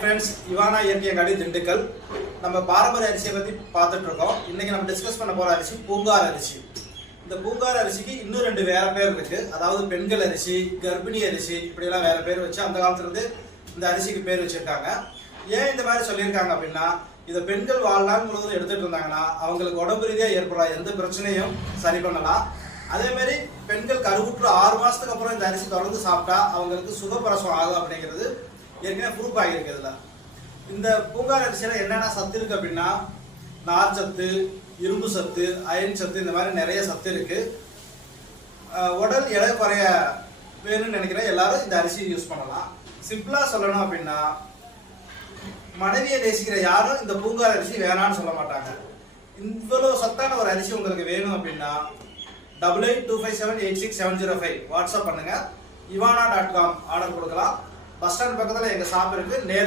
Friends, Ivana இயற்கை அங்காடி திண்டுக்கல். நம்ம பாரம்பரிய அரிசியை பற்றி பார்த்துட்டு இருக்கோம். இன்னைக்கு நம்ம டிஸ்கஸ் பண்ண போகிற அரிசி பூங்கார் அரிசி. இந்த பூங்கார் அரிசிக்கு இன்னும் 2 வேற பேர் இருக்கு. அதாவது பெண்கள் அரிசி, கர்ப்பிணி அரிசி, இப்படியெல்லாம் வேற பேர் வச்சு அந்த காலத்துல இருந்து இந்த அரிசிக்கு பேர் வச்சிருக்காங்க. ஏன் இந்த மாதிரி சொல்லியிருக்காங்க அப்படின்னா, இதை பெண்கள் வாழ்நாள் முழுவதும் எடுத்துட்டு இருந்தாங்கன்னா அவங்களுக்கு உடம்பு ரீதியாக ஏற்படலாம் எந்த பிரச்சனையும் சரி பண்ணலாம். அதே மாதிரி பெண்கள் கருவுற்று 6 மாசத்துக்கு அப்புறம் இந்த அரிசி தொடர்ந்து சாப்பிட்டா அவங்களுக்கு சுகப்பிரசவம் ஆகும் அப்படிங்கிறது ஏற்கனவே ப்ரூஃப் ஆகியிருக்கிறதுல. இந்த பூங்கார் அரிசியில் என்னென்ன சத்து இருக்கு அப்படின்னா, நார் சத்து, இரும்பு சத்து, அயன் சத்து, இந்த மாதிரி நிறைய சத்து இருக்கு. உடல் எடை குறைய வேணும்னு நினைக்கிற எல்லாரும் இந்த அரிசி யூஸ் பண்ணலாம். சிம்பிளா சொல்லணும் அப்படின்னா, மனைவியை நேசிக்கிற யாரும் இந்த பூங்கார் அரிசி வேணான்னு சொல்ல மாட்டாங்க. இவ்வளவு சத்தான ஒரு அரிசி உங்களுக்கு வேணும் அப்படின்னா 8825786705 வாட்ஸ்அப் பண்ணுங்க. ivana.com ஆர்டர் கொடுக்கலாம். பஸ் ஸ்டாண்ட் பக்கத்தில் எங்கள் ஷாப் இருக்கு.